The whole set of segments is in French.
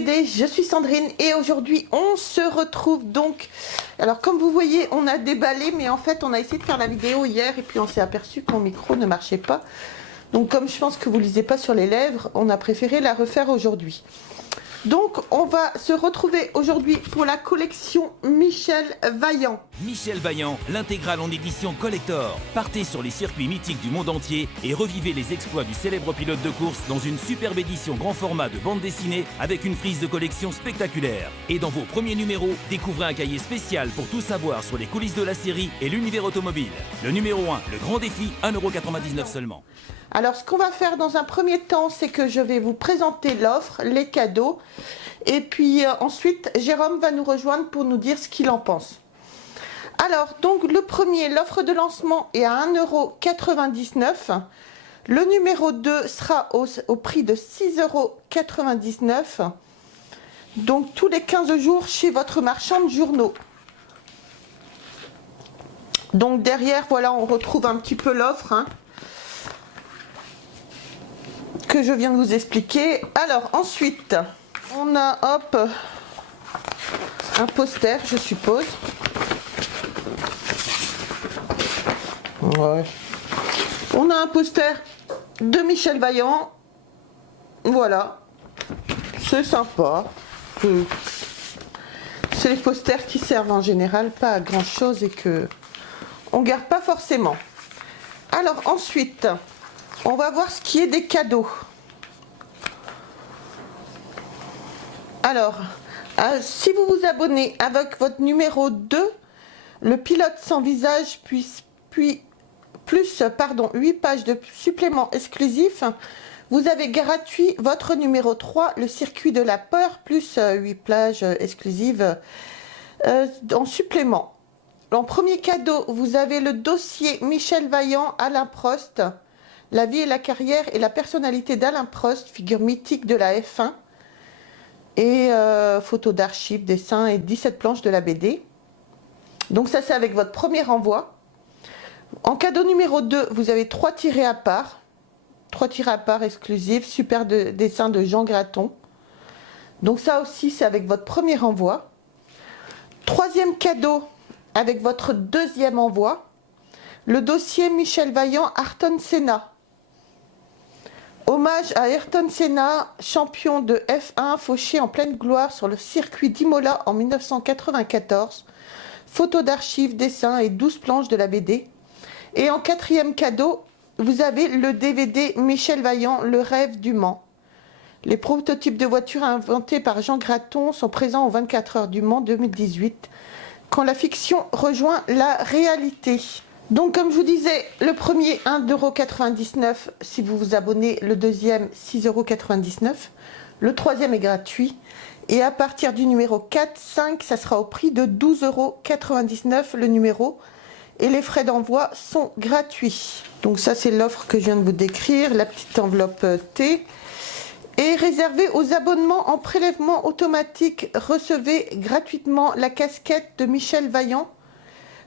BD, je suis Sandrine et aujourd'hui on se retrouve donc. Alors comme vous voyez, on a déballé, mais en fait on a essayé de faire la vidéo hier et puis on s'est aperçu que mon micro ne marchait pas. Donc comme je pense que vous lisez pas sur les lèvres, on a préféré la refaire aujourd'hui. Donc on va se retrouver aujourd'hui pour la collection Michel Vaillant. Michel Vaillant, l'intégrale en édition collector. Partez sur les circuits mythiques du monde entier et revivez les exploits du célèbre pilote de course dans une superbe édition grand format de bande dessinée avec une frise de collection spectaculaire. Et dans vos premiers numéros, découvrez un cahier spécial pour tout savoir sur les coulisses de la série et l'univers automobile. Le numéro 1, le grand défi, 1,99 € seulement. Alors ce qu'on va faire dans un premier temps, c'est que je vais vous présenter l'offre, les cadeaux. Et puis ensuite, Jérôme va nous rejoindre pour nous dire ce qu'il en pense. Alors, donc le premier, l'offre de lancement est à 1,99 €. Le numéro 2 sera au prix de 6,99 €. Donc tous les 15 jours chez votre marchand de journaux. Donc derrière, voilà, on retrouve un petit peu l'offre que je viens de vous expliquer. Alors ensuite, on a un poster, je suppose. Ouais. On a un poster de Michel Vaillant. Voilà. C'est sympa. C'est les posters qui servent en général pas à grand chose et que on garde pas forcément. Alors ensuite, on va voir ce qui est des cadeaux. Alors, si vous vous abonnez avec votre numéro 2, le pilote sans visage, plus 8 pages de suppléments exclusifs, vous avez gratuit votre numéro 3, le circuit de la peur, plus 8 pages exclusives en supplément. En premier cadeau, vous avez le dossier Michel Vaillant, Alain Prost, la vie et la carrière et la personnalité d'Alain Prost, figure mythique de la F1, et photos d'archives, dessins et 17 planches de la BD. Donc ça, c'est avec votre premier envoi. En cadeau numéro 2, vous avez 3 tirés à part. 3 tirés à part exclusifs, super dessin de Jean Graton. Donc ça aussi, c'est avec votre premier envoi. Troisième cadeau, avec votre deuxième envoi, le dossier Michel Vaillant, Ayrton Senna. Hommage à Ayrton Senna, champion de F1 fauché en pleine gloire sur le circuit d'Imola en 1994. Photos d'archives, dessins et 12 planches de la BD. Et en quatrième cadeau, vous avez le DVD Michel Vaillant, le rêve du Mans. Les prototypes de voitures inventés par Jean Graton sont présents aux 24 heures du Mans 2018, quand la fiction rejoint la réalité. Donc comme je vous disais, le premier 1,99 € si vous vous abonnez, le deuxième 6,99 €, le troisième est gratuit. Et à partir du numéro 4, 5, ça sera au prix de 12,99 € le numéro. Et les frais d'envoi sont gratuits. Donc ça, c'est l'offre que je viens de vous décrire, la petite enveloppe T. Et réservé aux abonnements en prélèvement automatique, recevez gratuitement la casquette de Michel Vaillant,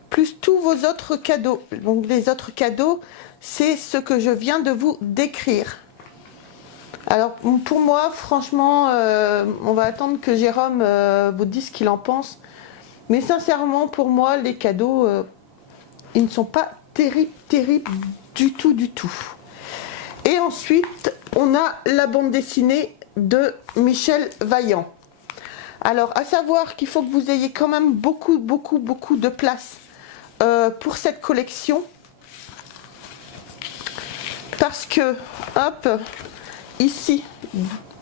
plus tous vos autres cadeaux. Donc les autres cadeaux, c'est ce que je viens de vous décrire. Alors pour moi, franchement, on va attendre que Jérôme vous dise ce qu'il en pense. Mais sincèrement, pour moi, les cadeaux, ils ne sont pas terribles du tout. Et ensuite, on a la bande dessinée de Michel Vaillant. Alors, à savoir qu'il faut que vous ayez quand même beaucoup de place pour cette collection. Parce que, hop, ici,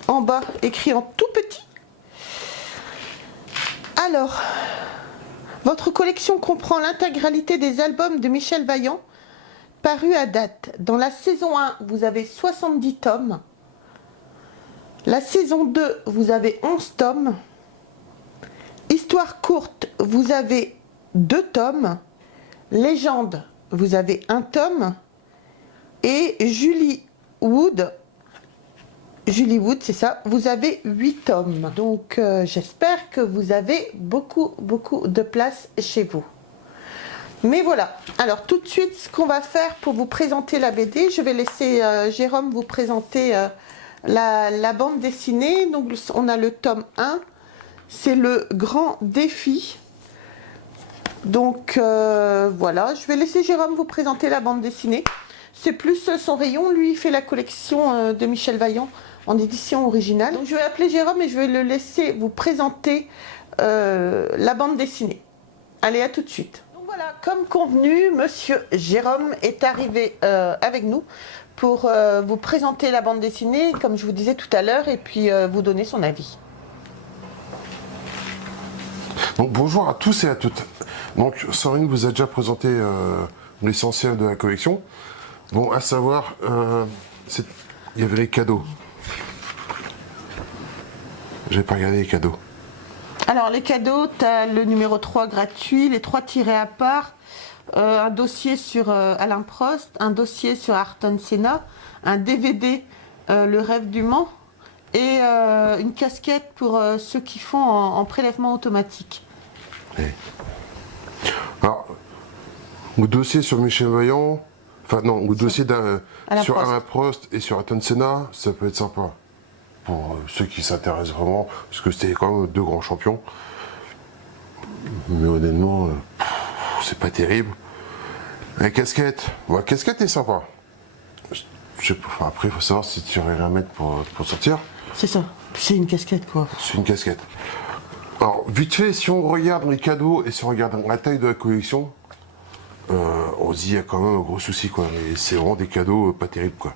en bas, écrit en tout petit. Alors, votre collection comprend l'intégralité des albums de Michel Vaillant, parus à date. Dans la saison 1, vous avez 70 tomes. La saison 2, vous avez 11 tomes. Histoire courte, vous avez 2 tomes. Légende, vous avez 1 tome. Et Julie Wood, c'est ça, vous avez 8 tomes. Donc j'espère que vous avez beaucoup de place chez vous. Mais voilà, alors tout de suite, ce qu'on va faire pour vous présenter la BD, je vais laisser Jérôme vous présenter la bande dessinée. Donc on a le tome 1, c'est le grand défi. Donc voilà, je vais laisser Jérôme vous présenter la bande dessinée. C'est plus son rayon, lui il fait la collection de Michel Vaillant en édition originale. Donc je vais appeler Jérôme et je vais le laisser vous présenter la bande dessinée. Allez, à tout de suite. Donc voilà, comme convenu, monsieur Jérôme est arrivé avec nous pour vous présenter la bande dessinée, comme je vous disais tout à l'heure, et puis vous donner son avis. Donc, bonjour à tous et à toutes. Donc Sandrine vous a déjà présenté l'essentiel de la collection. Bon, à savoir, il y avait les cadeaux. J'ai pas regardé les cadeaux. Alors les cadeaux, tu as le numéro 3 gratuit, les 3 tirés à part, un dossier sur Alain Prost, un dossier sur Ayrton Senna, un DVD Le Rêve du Mans et une casquette pour ceux qui font en prélèvement automatique. Oui. Alors, le dossier sur Michel Vaillant, enfin non, le dossier sur Alain Prost et sur Ayrton Senna, ça peut être sympa. Pour ceux qui s'intéressent vraiment, parce que c'était quand même 2 grands champions. Mais honnêtement, c'est pas terrible. La casquette, la casquette est sympa. Je sais pas, après, il faut savoir si tu aurais rien à mettre pour sortir. C'est ça, c'est une casquette quoi. C'est une casquette. Alors, vite fait, si on regarde les cadeaux et si on regarde la taille de la collection, on se dit il y a quand même un gros souci quoi. Mais c'est vraiment des cadeaux pas terribles quoi.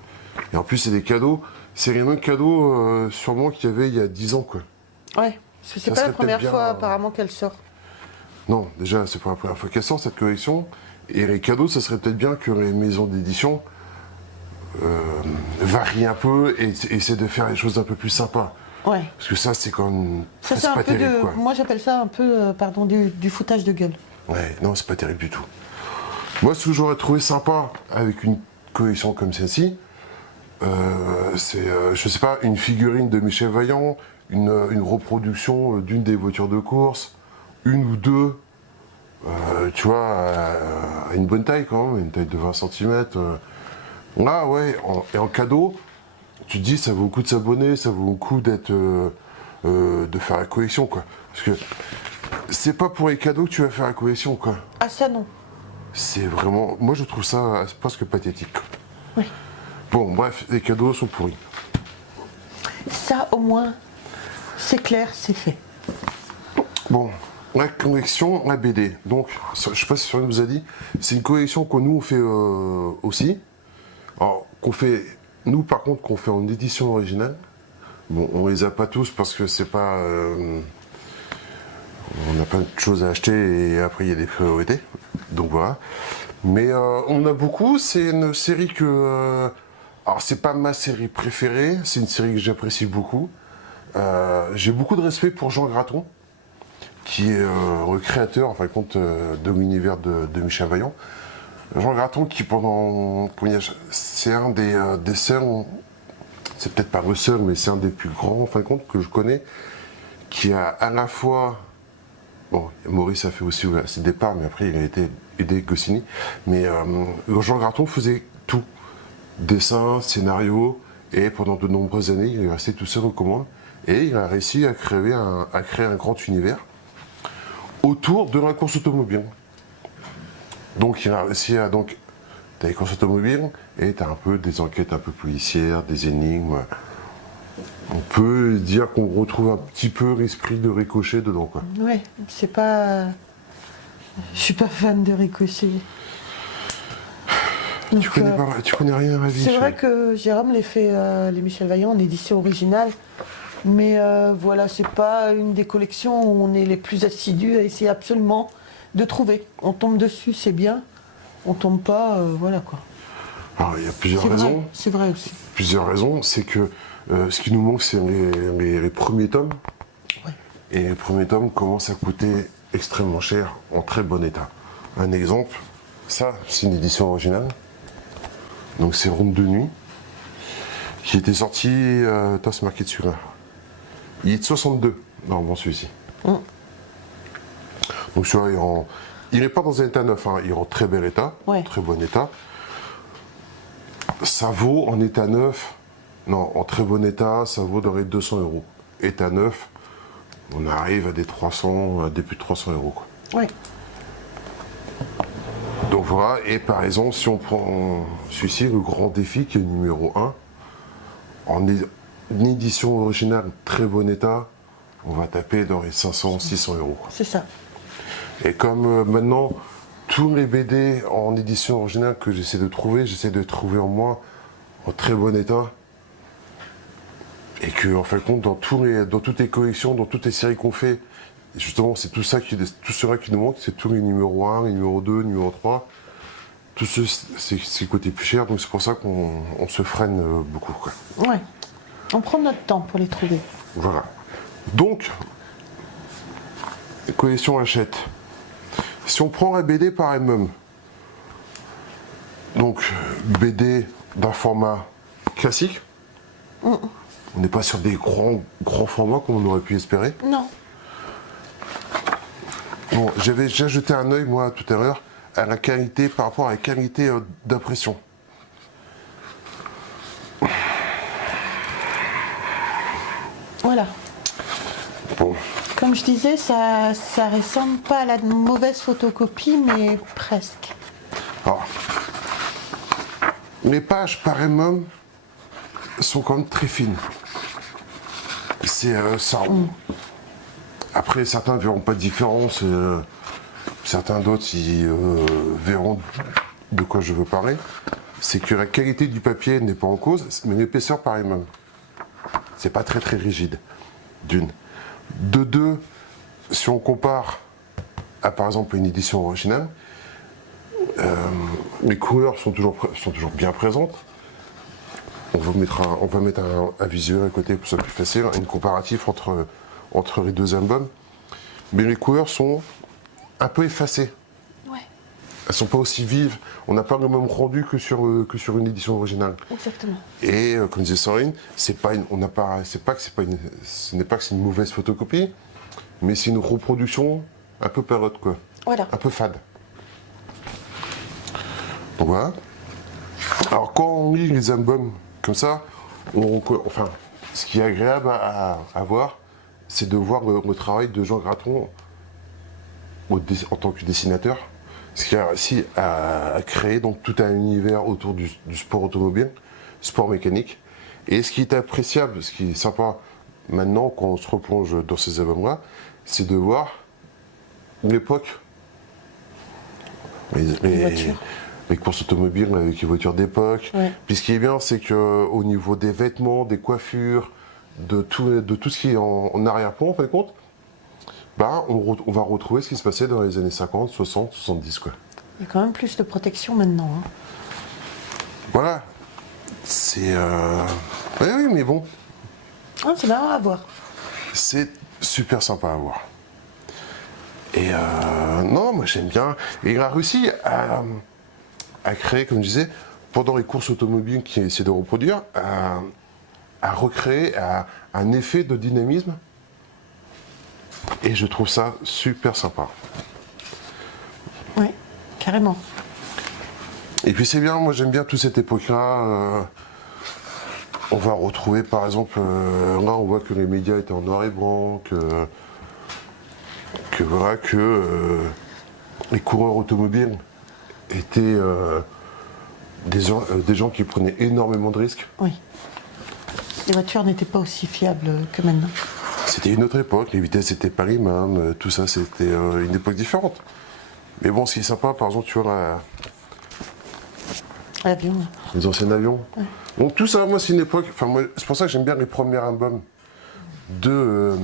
Et en plus, c'est des cadeaux. C'est les mêmes cadeaux sûrement qu'il y avait il y a 10 ans quoi. Ouais, parce que c'est pas la première fois apparemment qu'elle sort. Non, déjà c'est pas la première fois qu'elle sort cette collection. Et les cadeaux, ça serait peut-être bien que les maisons d'édition varient un peu et essaient de faire les choses un peu plus sympas. Ouais. Parce que ça c'est quand même ça, c'est pas terrible quoi. Moi j'appelle ça un peu pardon, du foutage de gueule. Ouais, non c'est pas terrible du tout. Moi ce que j'aurais trouvé sympa avec une collection comme celle-ci, c'est, je sais pas, une figurine de Michel Vaillant, une reproduction d'une des voitures de course, une ou deux, tu vois, à une bonne taille quand même, une taille de 20 cm. Là, ouais, et en cadeau, tu te dis, ça vaut le coup de s'abonner, ça vaut le coup d'être, de faire la collection, quoi. Parce que c'est pas pour les cadeaux que tu vas faire la collection, quoi. Ah ça non. C'est vraiment, moi je trouve ça presque pathétique. Oui. Bon, bref, les cadeaux sont pourris. Ça, au moins, c'est clair, c'est fait. Bon, la collection, la BD. Donc, je sais pas si Sandrine vous a dit, c'est une collection que nous, on fait aussi. Alors, qu'on fait, nous, par contre, qu'on fait en édition originale. Bon, on les a pas tous parce que c'est pas... on a plein de choses à acheter et après, il y a des priorités. Donc, voilà. Mais on a beaucoup. C'est une série que... alors, c'est pas ma série préférée, c'est une série que j'apprécie beaucoup. J'ai beaucoup de respect pour Jean Graton, qui est le créateur, en fin de compte, de l'univers de Michel Vaillant. Jean Graton, qui pendant... c'est un des seuls, c'est peut-être pas le seul, mais c'est un des plus grands, en fin de compte, que je connais, qui a à la fois... Bon, Maurice a fait aussi ses départs, mais après, il a été aidé Goscinny. Mais Jean Graton faisait tout. Dessin, scénario, et pendant de nombreuses années, il est resté tout seul aux commandes, et il a réussi à créer un grand univers autour de la course automobile. Donc il a réussi à... Donc, tu as les courses automobiles, et tu as un peu des enquêtes un peu policières, des énigmes. On peut dire qu'on retrouve un petit peu l'esprit de Ricochet dedans, quoi. Ouais, c'est pas... Je suis pas fan de Ricochet. Donc, tu connais rien à la vie. C'est vrai que Jérôme les fait, les Michel Vaillant, en édition originale. Mais voilà, c'est pas une des collections où on est les plus assidus à essayer absolument de trouver. On tombe dessus, c'est bien. On tombe pas, voilà quoi. Alors, il y a plusieurs raisons. C'est vrai aussi. Plusieurs raisons. C'est que ce qui nous manque, c'est les premiers tomes. Ouais. Et les premiers tomes commencent à coûter extrêmement cher, en très bon état. Un exemple, ça, c'est une édition originale. Donc c'est Ronde de nuit, qui était sorti, c'est marqué dessus là. Il est de 62, normalement celui-ci. Donc tu vois, il n'est pas dans un état neuf, hein, il est en très bel état, ouais. Très bon état. Ça vaut en état neuf Non, en très bon état, ça vaut dans les 200 euros. État neuf, on arrive à des 300, à des plus de 300 euros, quoi. Oui. Donc voilà, et par exemple, si on prend celui-ci, le grand défi, qui est le numéro 1, en édition originale, très bon état, on va taper dans les 500, 600 euros. C'est ça. Et comme maintenant, tous les BD en édition originale que j'essaie de trouver en moins en très bon état. Et que, en fin de compte, dans toutes les collections, dans toutes les séries qu'on fait, justement, c'est tout cela qui nous manque, c'est tous les numéros 1, les numéros 2, les numéros 3. Tout ce, c'est côté plus cher, donc c'est pour ça qu'on se freine beaucoup, quoi. Ouais. On prend notre temps pour les trouver. Voilà. Donc, collection Hachette. Si on prend la BD par elle-même, donc BD d'un format classique, on n'est pas sur des grands formats comme on aurait pu espérer. Non. Bon, j'avais déjà jeté un œil, moi, tout à l'heure, à la qualité, par rapport à la qualité d'impression. Voilà. Bon. Comme je disais, ça ressemble pas à la mauvaise photocopie, mais presque. Alors, les pages par elles-mêmes sont quand même très fines. C'est ça. Après, certains ne verront pas de différence. Certains d'autres, ils verront de quoi je veux parler. C'est que la qualité du papier n'est pas en cause, mais l'épaisseur par elle-même. C'est pas très très rigide, d'une. De deux, si on compare à par exemple une édition originale, les couleurs sont toujours bien présentes. On va mettre un visuel à côté pour que ce soit plus facile, une comparatif entre les deux albums. Mais les couleurs sont un peu effacées. Ouais. Elles sont pas aussi vives. On n'a pas le même rendu que sur une édition originale. Exactement. Et comme disait Sandrine, ce n'est pas que c'est une mauvaise photocopie, mais c'est une reproduction un peu parotte, quoi. Voilà. Un peu fade. Donc voilà. Alors quand on lit les albums comme ça, enfin, ce qui est agréable à voir, c'est de voir le travail de Jean Graton en tant que dessinateur, ce qui a réussi à créer donc tout un univers autour du sport automobile, sport mécanique. Et ce qui est appréciable, ce qui est sympa maintenant quand on se replonge dans ces albums-là, c'est de voir l'époque, les courses automobiles avec les voitures d'époque. Ouais. Puis ce qui est bien, c'est qu'au niveau des vêtements, des coiffures, de tout ce qui est en arrière-plan, en fin de compte, bah, on va retrouver ce qui se passait dans les années 50, 60, 70, quoi. Il y a quand même plus de protection maintenant. Hein. Voilà. C'est... Oui, mais bon, Ah, c'est marrant à voir. c'est super sympa à voir. Et non, moi j'aime bien. Et il a réussi à créer, comme je disais, pendant les courses automobiles qu'il essaie de reproduire, à recréer un effet de dynamisme. Et je trouve ça super sympa. Oui, carrément. Et puis c'est bien, moi j'aime bien toute cette époque-là. On va retrouver par exemple, là on voit que les médias étaient en noir et blanc, que les coureurs automobiles étaient des gens qui prenaient énormément de risques. Oui. Les voitures n'étaient pas aussi fiables que maintenant. C'était une autre époque, les vitesses n'étaient pas les mêmes, tout ça c'était une époque différente. Mais bon, ce qui est sympa, par exemple, tu vois, L'avion. les anciens avions. Ouais. Donc tout ça, moi c'est une époque, enfin moi, c'est pour ça que j'aime bien les premiers albums de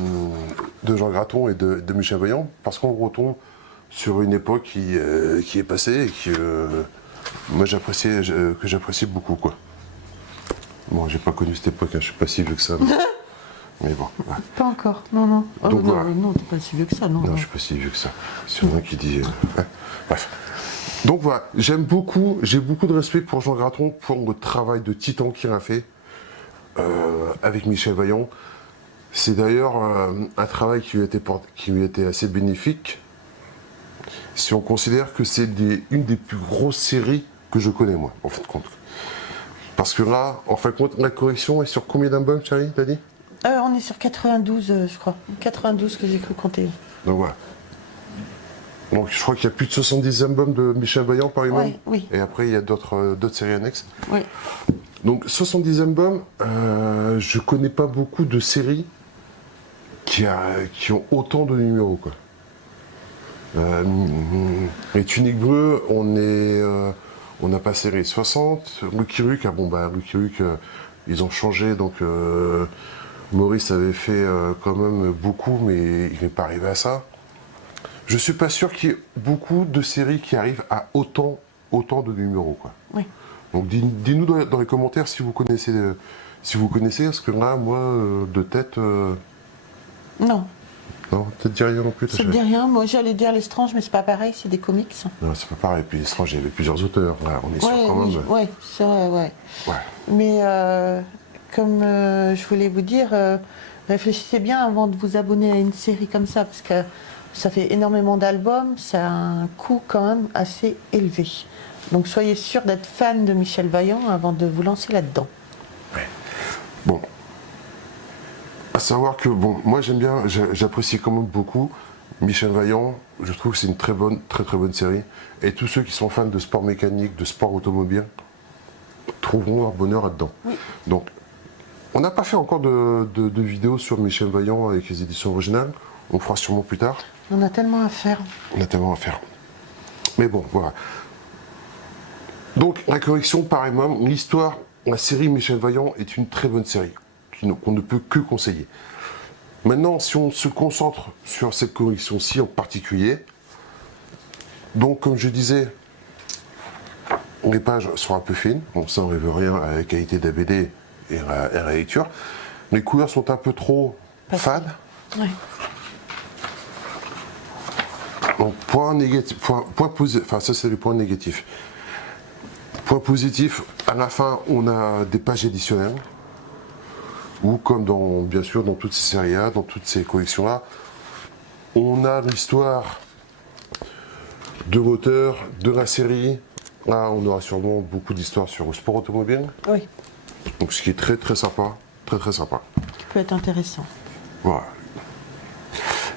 Jean Graton et de Michel Vaillant, parce qu'on retombe sur une époque qui est passée et que moi j'apprécie beaucoup, quoi. Bon, j'ai pas connu cette époque, hein, je suis pas si vieux que ça. Mais bon. Ouais. Pas encore, non. Oh, Donc, non, voilà. non, t'es pas si vieux que ça, non. Non, je suis pas si vieux que ça. C'est un qui dit. Ouais. Bref. Donc voilà, j'ai beaucoup de respect pour Jean Graton, pour le travail de titan qu'il a fait avec Michel Vaillant. C'est d'ailleurs un travail qui lui a été assez bénéfique, si on considère que c'est une des plus grosses séries que je connais, moi, en fin de compte. Parce que là, en fin de compte, la correction est sur combien d'albums, Charlie, t'as dit? On est sur 92, je crois. 92 que j'ai cru compter. Donc voilà. Donc je crois qu'il y a plus de 70 albums de Michel Vaillant par exemple. Oui. Et après, il y a d'autres séries annexes. Oui. Donc 70 albums, je connais pas beaucoup de séries qui ont autant de numéros, quoi. Les Tuniques Bleues, on a passé les 60. Lucky Luke, Lucky Luke, ils ont changé, donc Maurice avait fait quand même beaucoup, mais il n'est pas arrivé à ça. Je suis pas sûr qu'il y ait beaucoup de séries qui arrivent à autant de numéros, quoi. Oui. Donc dis-nous dans les commentaires si vous connaissez, parce que là, moi, de tête... Non, Non, ça te dit rien non plus. ça ne dit rien. Moi, j'allais dire Les Stranges, mais c'est pas pareil, c'est des comics. Non, c'est pas pareil. Puis Strange, il y avait plusieurs auteurs. Là, on est sûr quand Oui, même. oui, c'est vrai, ouais. Ouais. Mais comme je voulais vous dire, réfléchissez bien avant de vous abonner à une série comme ça, parce que ça fait énormément d'albums, ça a un coût quand même assez élevé. Donc soyez sûr d'être fan de Michel Vaillant avant de vous lancer là-dedans. Ouais. Bon. À savoir que, bon, moi j'aime bien, j'apprécie quand même beaucoup Michel Vaillant. Je trouve que c'est une très très bonne série. Et tous ceux qui sont fans de sport mécanique, de sport automobile, trouveront leur bonheur là-dedans. Oui. Donc, on n'a pas fait encore de vidéos sur Michel Vaillant avec les éditions originales. On fera sûrement plus tard. On a tellement à faire. On a tellement à faire. Mais bon, voilà. Donc, la correction, pareillement, l'histoire, la série Michel Vaillant est une très bonne série, qu'on ne peut que conseiller. Maintenant, si on se concentre sur cette correction-ci en particulier, donc, comme je disais, les pages sont un peu fines, bon, ça, on ne veut rien à la qualité de la BD et à la lecture. Les couleurs sont un peu trop fades. Ouais. Donc, point négatif, point positif, enfin ça c'est le point négatif. Point positif, à la fin on a des pages additionnelles, ou comme bien sûr dans toutes ces séries-là, dans toutes ces collections-là, on a l'histoire de l'auteur, de la série. Là on aura sûrement beaucoup d'histoires sur le sport automobile, Oui, donc ce qui est très très sympa, très sympa. ça peut être intéressant. Voilà.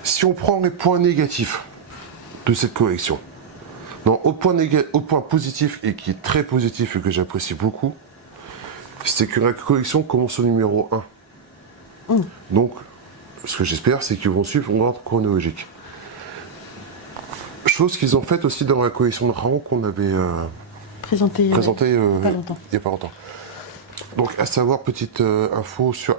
Si on prend les points négatifs de cette collection, non, au point positif, et qui est très positif et que j'apprécie beaucoup, c'est que la collection commence au numéro 1. Donc, ce que j'espère, c'est qu'ils vont suivre l'ordre chronologique. Chose qu'ils ont faite aussi dans la collection de Raon qu'on avait Présenté il pas longtemps. n'y a pas longtemps. Donc, à savoir, petite info sur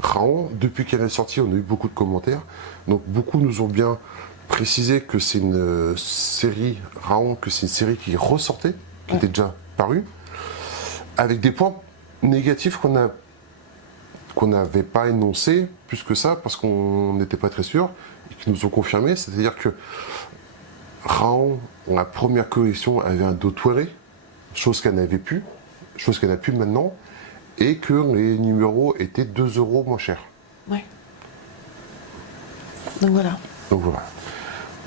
Raon, depuis qu'elle est sortie, on a eu beaucoup de commentaires. Donc, beaucoup nous ont bien précisé que c'est une série Raon, que c'est une série qui ressortait, qui était déjà parue, avec des points négatifs qu'on n'avait pas énoncés plus que ça, parce qu'on n'était pas très sûr, et qui nous ont confirmé, c'est-à-dire que Raon, la première collection, avait un dos touré, chose qu'elle n'avait plus, chose qu'elle n'a plus maintenant, et que les numéros étaient 2 € moins chers. Ouais. Donc voilà. Donc voilà.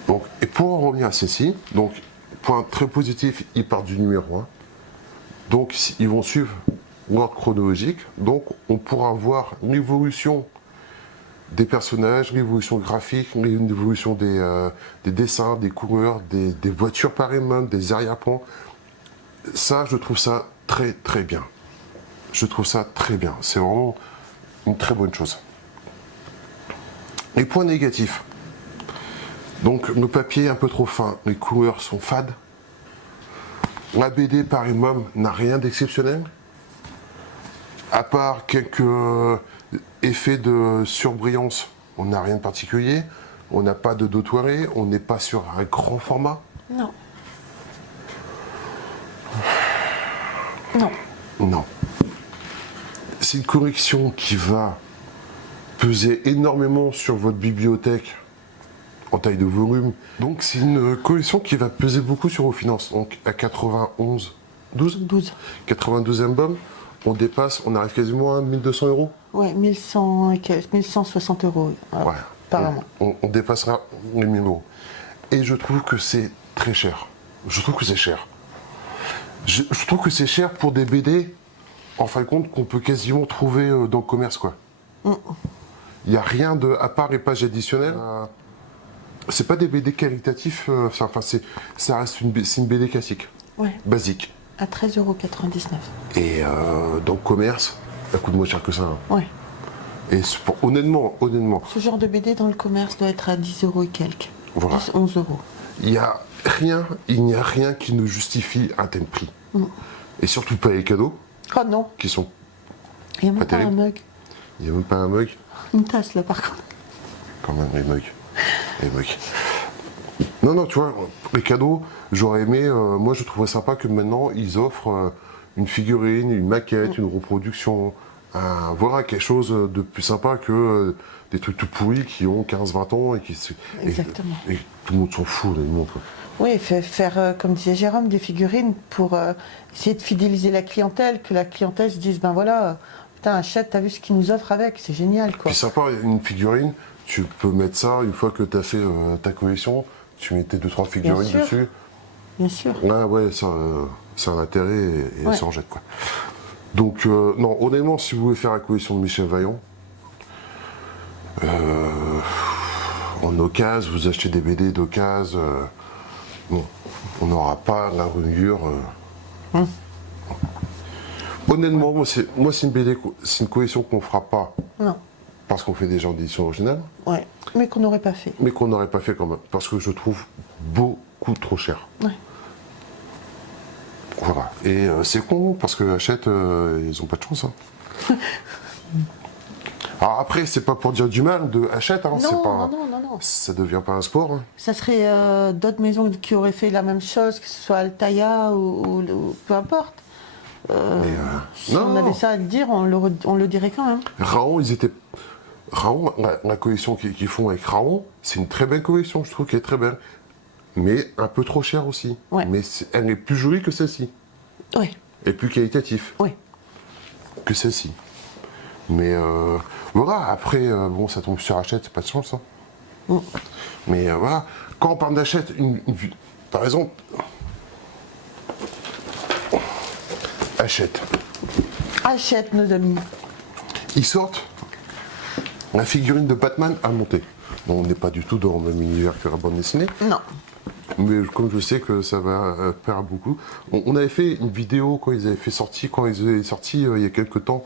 Donc, et pour en revenir à ceci, donc point très positif, ils partent du numéro 1. Donc ils vont suivre l'ordre chronologique. Donc on pourra voir l'évolution des personnages, l'évolution graphique, l'évolution des dessins, des couleurs, des voitures pareillement, des arrière-plans. Ça, je trouve ça très très bien. Je trouve ça très bien. C'est vraiment une très bonne chose. Les points négatifs. Donc le papier est un peu trop fin, les couleurs sont fades. La BD par elle-même n'a rien d'exceptionnel. À part quelques effets de surbrillance, on n'a rien de particulier. On n'a pas de dos touré, on n'est pas sur un grand format. Non. Non. Non. C'est une correction qui va peser énormément sur votre bibliothèque en taille de volume. Donc c'est une collection qui va peser beaucoup sur vos finances. Donc à 12 92 albums, on arrive quasiment à 1200 €. Ouais, 1100 et 1160 €. Ouais. Apparemment. On dépassera les 1000 €. Et je trouve que c'est très cher. Je trouve que c'est cher. Je trouve que c'est cher pour des BD en fin de compte, qu'on peut quasiment trouver dans le commerce, quoi. Il n'y a rien de, à part les pages additionnelles. C'est pas des BD qualitatifs, ça reste c'est une BD classique, Ouais. basique. À 13,99 €. Et dans le commerce, ça coûte moins cher que ça. Hein. Ouais. Et honnêtement, Ce genre de BD dans le commerce doit être à 10 € et quelques. Voilà. 10, 11 €. il n'y a rien qui ne justifie un tel prix. Et surtout pas les cadeaux, Oh non, qui sont. il n'y a même Pas pas un terrible. mug. Il n'y a même pas un mug. Une tasse là par contre. Quand même, les mugs. Les mugs. Non, tu vois, les cadeaux, j'aurais aimé. Moi, je trouverais sympa que maintenant, ils offrent une figurine, une maquette, une reproduction. Voilà, quelque chose de plus sympa que des trucs tout pourris qui ont 15-20 ans et qui. Exactement. Et tout le monde s'en fout, honnêtement, quoi. Oui, faire, comme disait Jérôme, des figurines pour essayer de fidéliser la clientèle, que la clientèle se dise, ben voilà, putain, achète, t'as vu ce qu'ils nous offrent avec, c'est génial, quoi. Puis sympa, une figurine, tu peux mettre ça, une fois que tu as fait ta collection, tu mets tes 2-3 figurines sûr. dessus. Bien sûr. Ouais, ça, c'est un intérêt et Ouais. ça en jette, quoi. Donc, non, honnêtement, si vous voulez faire la collection de Michel Vaillant, en occasion, vous achetez des BD d'occasion, bon, on n'aura pas la reliure. Honnêtement, moi, c'est une BD, c'est une collection qu'on ne fera pas Non. parce qu'on fait déjà en édition originale, Ouais. Mais qu'on n'aurait pas fait. mais qu'on n'aurait pas fait quand même, parce que je trouve beaucoup trop cher. Ouais. Voilà. Et c'est con, parce que Hachette, ils ont pas de chance. Hein. Alors après, c'est pas pour dire du mal de Hachette, hein, c'est Non, pas, non. ça devient pas un sport. Hein. Ça serait d'autres maisons qui auraient fait la même chose, que ce soit Altaïa ou peu importe. Si non, on avait ça à dire, on le dirait quand même. Raon, Raon, la collection qu'ils font avec Raon, c'est une très belle collection, je trouve qu'elle est très belle. Mais un peu trop chère aussi. Ouais. Mais elle est plus jolie que celle-ci. Oui, Et plus qualitatif oui. que celle-ci. Mais voilà, après, bon, ça tombe sur Hachette, c'est pas de chance. Hein. Mais voilà, quand on parle d'Hachette, par exemple, Hachette, Achète, nos amis. ils sortent la figurine de Batman à monter. Bon, on n'est pas du tout dans le même univers que la bande dessinée, Non. mais comme je sais que ça va plaire à beaucoup, on avait fait une vidéo quand ils avaient sorti il y a quelques temps.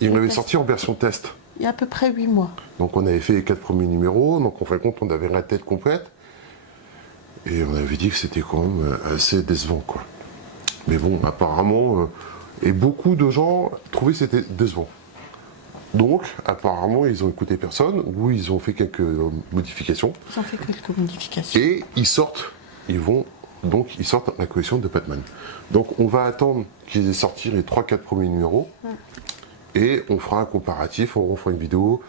Ils l'avaient sorti en version test. Il y a à peu près 8 mois. Donc on avait fait les 4 premiers numéros, donc en fin de compte on avait la tête complète. Et on avait dit que c'était quand même assez décevant, quoi. Mais bon, apparemment, et beaucoup de gens trouvaient que c'était décevant. Donc, apparemment, ils ont écouté personne, ou ils ont fait quelques modifications. Ils ont fait quelques modifications. Et ils sortent la collection de Batman. Donc on va attendre qu'ils aient sorti les 3-4 premiers numéros. Et on fera un comparatif, on refera une vidéo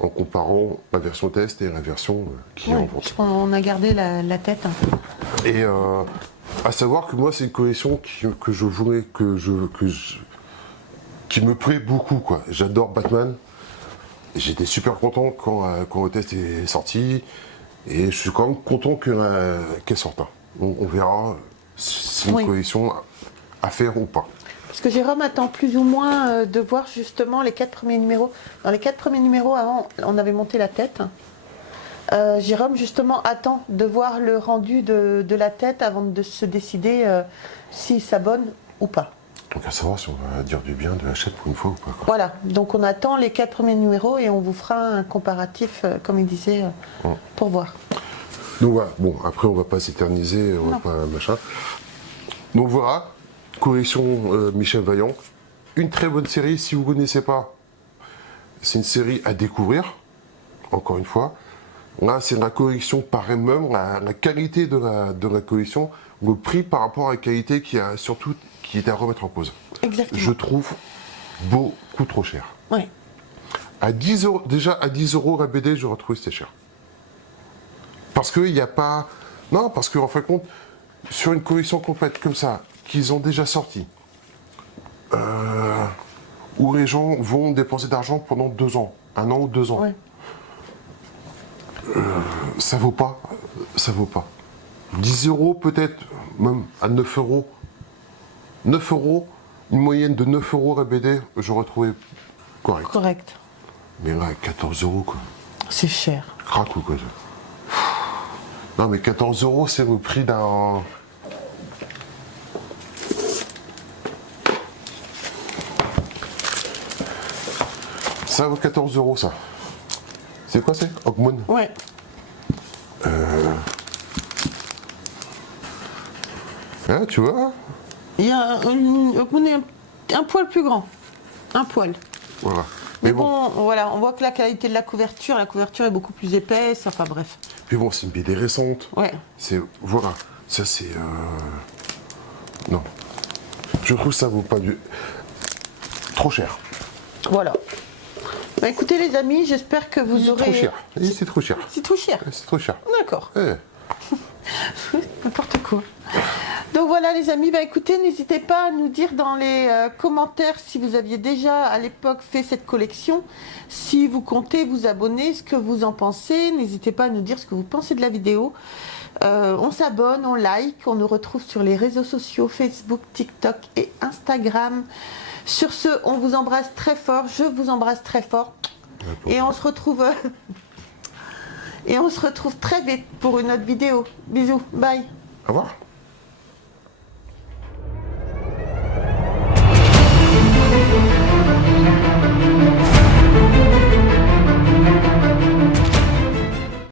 en comparant la version test et la version qui est en vente. On a gardé la tête un peu. Et à savoir que moi c'est une collection que je voulais, qui me plaît beaucoup, quoi. J'adore Batman. J'étais super content quand le test est sorti. Et je suis quand même content qu'elle sorte. On verra si c'est une collection à faire ou pas. Parce que Jérôme attend plus ou moins de voir justement les 4 premiers numéros. Dans les 4 premiers numéros, avant, on avait monté la tête. Jérôme, justement, attend de voir le rendu de la tête avant de se décider s'il s'abonne ou pas. Donc à savoir si on va dire du bien de Hachette pour une fois ou pas, quoi. Voilà, donc on attend les 4 premiers numéros et on vous fera un comparatif, comme il disait, pour voir. Donc voilà, bon, après on va pas s'éterniser, on va pas machin. Donc voilà, collection Michel Vaillant. Une très bonne série, si vous ne connaissez pas, c'est une série à découvrir, encore une fois. Là, c'est la collection par elle-même, la qualité de la collection, le prix par rapport à la qualité qui est à remettre en cause. Exactement. Je trouve beaucoup trop cher. Oui. À 10 euros, déjà à 10 euros la BD, j'aurais trouvé que c'était cher. Parce qu'il n'y a pas. Non, parce qu'en fin de compte, sur une collection complète comme ça, qu'ils ont déjà sorti, où les gens vont dépenser d'argent pendant 2 ans, 1 an ou 2 ans, Ouais. ça vaut pas. Ça vaut pas. 10 euros peut-être, même à 9 euros. 9 euros, une moyenne de 9 € la BD, j'aurais trouvé correct. Correct. Mais là, 14 € quoi. C'est cher. Craque ou quoi ça. Non mais 14 € c'est le prix d'un... Ça vaut 14 € ça. C'est quoi c'est Hawkmoon? Ouais. Ah, tu vois? Il y a un poil plus grand. Un poil. Voilà. Mais bon, voilà, on voit que la qualité de la couverture est beaucoup plus épaisse, enfin bref. Puis bon, c'est une BD récente. Ouais. C'est... Voilà. Ça c'est... Non. Je trouve que ça vaut pas du... Trop cher. Voilà. Bah écoutez les amis, j'espère que vous aurez... Trop cher. C'est trop cher. C'est trop cher. C'est trop cher. D'accord. Eh. N'importe quoi. Donc voilà les amis, bah écoutez, n'hésitez pas à nous dire dans les commentaires si vous aviez déjà à l'époque fait cette collection, si vous comptez vous abonner, ce que vous en pensez. N'hésitez pas à nous dire ce que vous pensez de la vidéo. On s'abonne, on like, on nous retrouve sur les réseaux sociaux, Facebook, TikTok et Instagram. Sur ce, on vous embrasse très fort, je vous embrasse très fort. Et on se retrouve... Et on se retrouve très vite pour une autre vidéo. Bisous, bye. Au revoir.